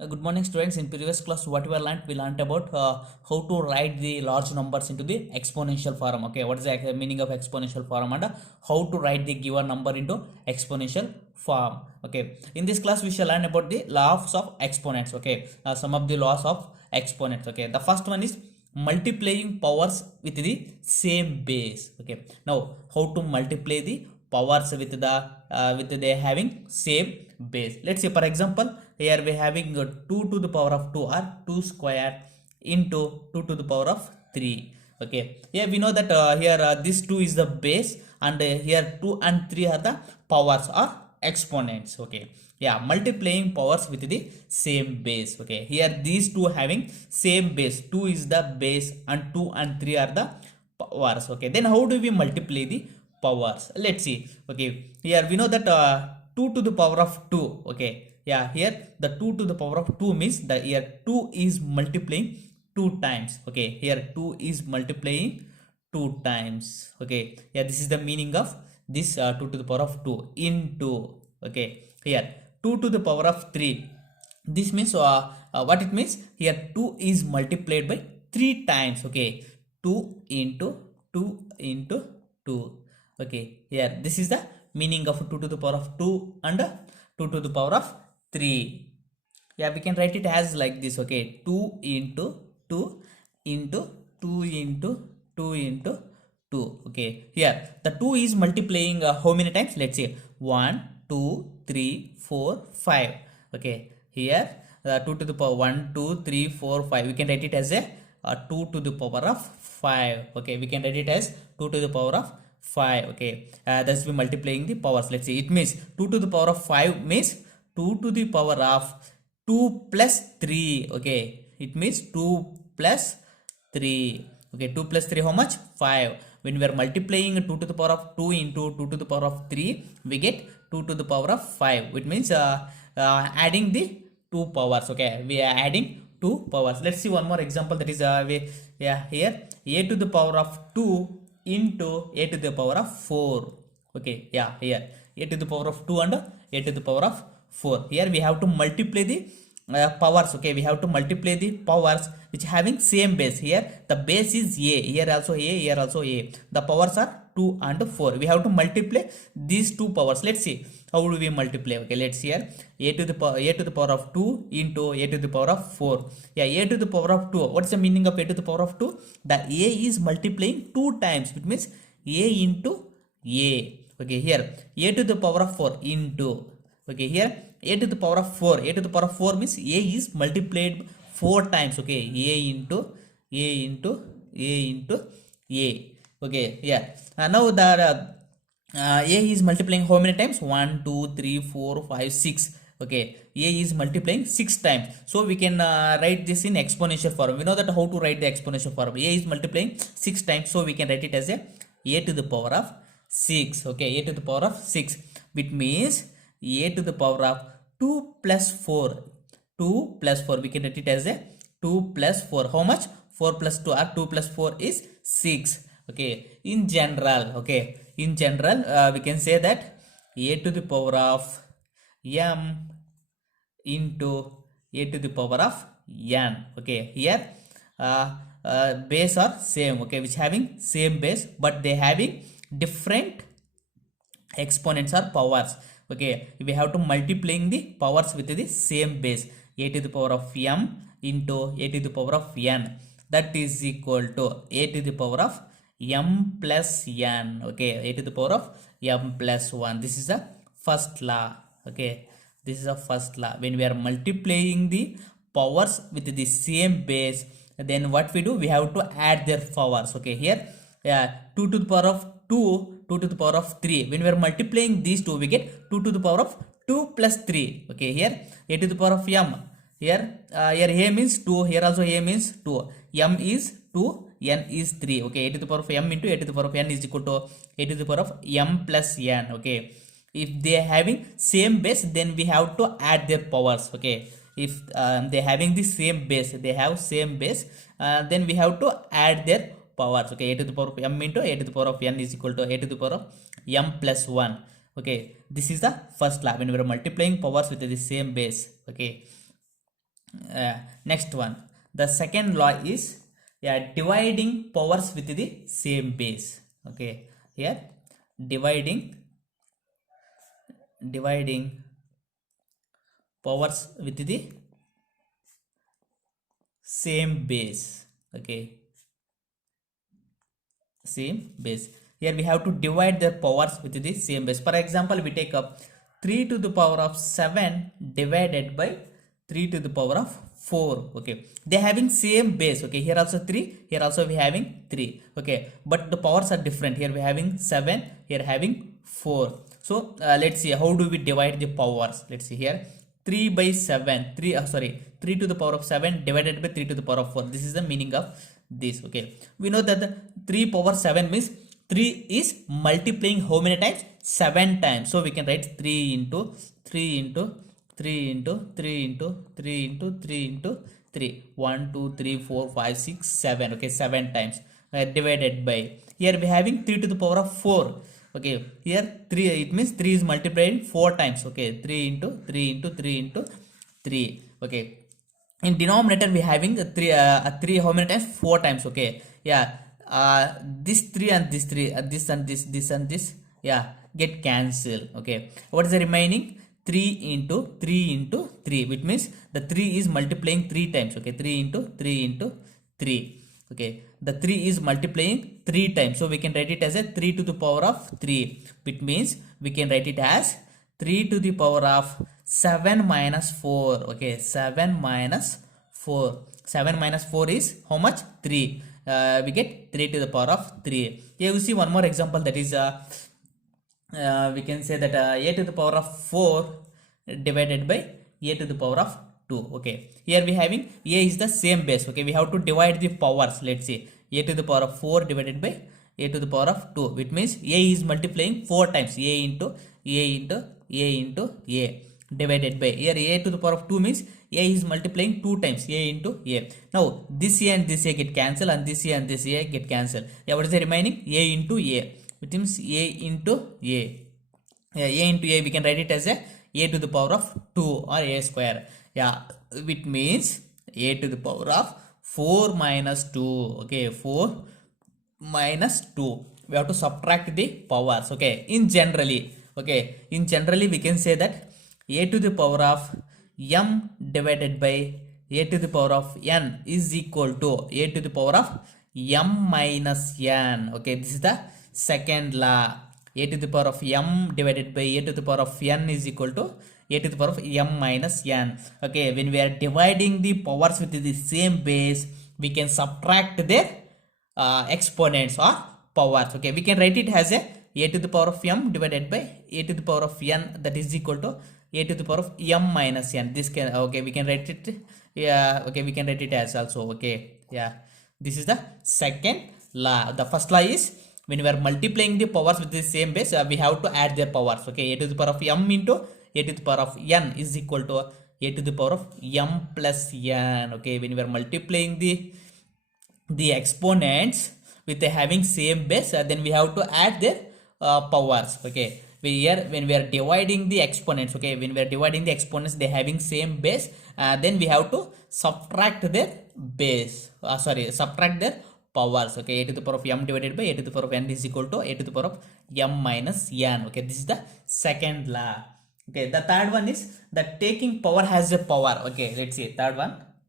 Good morning, students. In previous class, what we learned about how to write the large numbers into the exponential form. Okay, what is the meaning of exponential form and how to write the given number into exponential form. Okay, in this class, we shall learn about the laws of exponents. Okay, some of the laws of exponents. Okay, the first one is multiplying powers with the same base. Okay, now how to multiply the powers with they having same base. Let's say, for example, here we having 2 to the power of 2 or 2 square into 2 to the power of 3. Okay, here we know that here this 2 is the base, and here 2 and 3 are the powers or exponents. Okay, yeah, multiplying powers with the same base. Okay, here these two having same base, 2 is the base and 2 and 3 are the powers. Okay, then how do we multiply the powers? Let's see. Okay, here we know that 2 to the power of 2. Okay, yeah, here the 2 to the power of 2 means the here 2 is multiplying 2 times. Okay, here 2 is multiplying 2 times. Okay, yeah, this is the meaning of this 2 to the power of 2 into. Okay, here 2 to the power of 3, this means what it means, here 2 is multiplied by 3 times. Okay, 2 into 2 into 2. Okay, here this is the meaning of 2 to the power of 2 and 2 to the power of 3. Yeah, we can write it as like this. Okay, 2 into 2 into 2 into 2 into 2. Okay, here the 2 is multiplying how many times? Let's say 1 2 3 4 5. Okay, here 2 to the power 1 2 3 4 5, we can write it as a 2 to the power of 5. Okay, we can write it as 2 to the power of 5. Okay, that's we multiplying the powers. Let's see, it means 2 to the power of 5 means 2 to the power of 2 plus 3. Okay, it means 2 plus 3. Okay, 2 plus 3 how much? 5. When we are multiplying 2 to the power of 2 into 2 to the power of 3, we get 2 to the power of 5, which means adding the two powers. Okay, we are adding two powers. Let's see one more example, that is yeah, here a to the power of 2 into a to the power of 4. Okay, yeah, here a to the power of 2 and a to the power of 4. Here we have to multiply the powers. Okay, we have to multiply the powers which having same base. Here the base is a, here also a, here also a, the powers are 2 and 4. We have to multiply these two powers. Let's see how do we multiply. Okay, let's see here, a to the power of 2 into a to the power of 4. Yeah, a to the power of 2, what's the meaning of a to the power of 2? The a is multiplying 2 times, which means a into a. Okay, here a to the power of 4 into. Okay, here a to the power of 4, a to the power of 4 means a is multiplied 4 times. Okay, a into a into a into a. Okay, yeah, now the a is multiplying how many times? 1 2 3 4 5 6. Okay, a is multiplying 6 times, so we can write this in exponential form. We know that how to write the exponential form. A is multiplying 6 times, so we can write it as a to the power of 6. Okay, a to the power of 6, which means a to the power of 2 plus 4. 2 plus 4, we can write it as 2 plus 4. How much? 4 plus 2 or 2 plus 4 is 6. Okay, in general. Okay, in general, we can say that a to the power of m into a to the power of n. Okay, here base are same. Okay, which having same base, but they having different exponents or powers. Okay, we have to multiplying the powers with the same base. A to the power of m into a to the power of n, that is equal to a to the power of m plus n. Okay, a to the power of m plus 1. This is the first law. Okay, this is the first law. When we are multiplying the powers with the same base, then what we do, we have to add their powers. Okay, here 2 to the power of 2, 2 to the power of 3. When we are multiplying these two, we get 2 to the power of 2 plus 3. Okay, here a to the power of m. Here here a means 2. Here also a means 2. M is 2. N is 3. Okay, a to the power of m into a to the power of n is equal to a to the power of m plus n. Okay, if they are having same base, then we have to add their powers. Okay, if they having the same base, they have same base, then we have to add their powers. Okay, a to the power of m into a to the power of n is equal to a to the power of m plus 1. Okay, this is the first law when we are multiplying powers with the same base. Okay, Next one, the second law is, yeah, dividing powers with the same base. Okay, here dividing powers with the same base. Okay, same base. Here we have to divide the powers with the same base. For example, we take up 3 to the power of 7 divided by 3 to the power of 4. Okay, they having same base. Okay, here also 3, here also we having 3. Okay, but the powers are different. Here we having 7, here having 4. So let's see how do we divide the powers. Let's see here, 3 by 7, 3 to the power of 7 divided by 3 to the power of 4. This is the meaning of this. Okay, we know that the 3 power 7 means 3 is multiplying how many times? 7 times. So we can write 3 into 3 into 3 into 3 into 3 into 3 into 3. 1, 2, 3, 4, 5, 6, 7. Okay, 7 times divided by. Here we having 3 to the power of 4. Okay, here 3, it means 3 is multiplying 4 times. Okay, 3 into 3 into 3 into 3. Okay, in denominator we having 3 how many times? 4 times. Okay, yeah, this 3 and this 3, this and this and this, yeah, get cancelled. Okay, what is the remaining? 3 into 3 into 3, which means the 3 is multiplying 3 times. Okay, 3 into 3 into 3. Okay, the 3 is multiplying 3 times, so we can write it as a 3 to the power of 3, which means we can write it as 3 to the power of 7 minus 4. Okay, 7 minus 4. 7 minus 4 is how much? 3. We get 3 to the power of 3. Here you see one more example, that is we can say that a to the power of 4 divided by a to the power of 2. Okay, here we having a is the same base. Okay, we have to divide the powers. Let's see, a to the power of 4 divided by a to the power of 2, which means a is multiplying 4 times. A into a into a into a divided by, here a to the power of 2 means a is multiplying 2 times. A into a. Now this a and this a get cancelled, and this a and this a get cancelled. Yeah, what is the remaining? A into a, which means a into a. Yeah, a into a, we can write it as a to the power of 2 or a square. Yeah, which means a to the power of 4 minus 2. Okay, 4 minus 2. We have to subtract the powers. Okay, in generally we can say that a to the power of m divided by a to the power of n is equal to a to the power of m minus n. Okay, this is the second law. A to the power of m divided by a to the power of n is equal to a to the power of m minus n. Okay, when we are dividing the powers with the same base, we can subtract their exponents or powers. Okay, we can write it as a to the power of m divided by a to the power of n, that is equal to a to the power of m minus n. This can, okay, we can write it, yeah, okay, we can write it as also. Okay, yeah, this is the second law. The first law is, when we are multiplying the powers with the same base, we have to add their powers. Okay, a to the power of m into a to the power of n is equal to a to the power of m plus n. Okay, when we are multiplying the exponents with having same base, then we have to add their powers. Okay, when we are dividing the exponents, okay, when we are dividing the exponents, they having same base, then we have to subtract their base, subtract their powers. Okay, a to the power of m divided by a to the power of n is equal to a to the power of m minus n. Okay, this is the second law. Okay, the third one is that taking power has a power. Okay, let's see third one.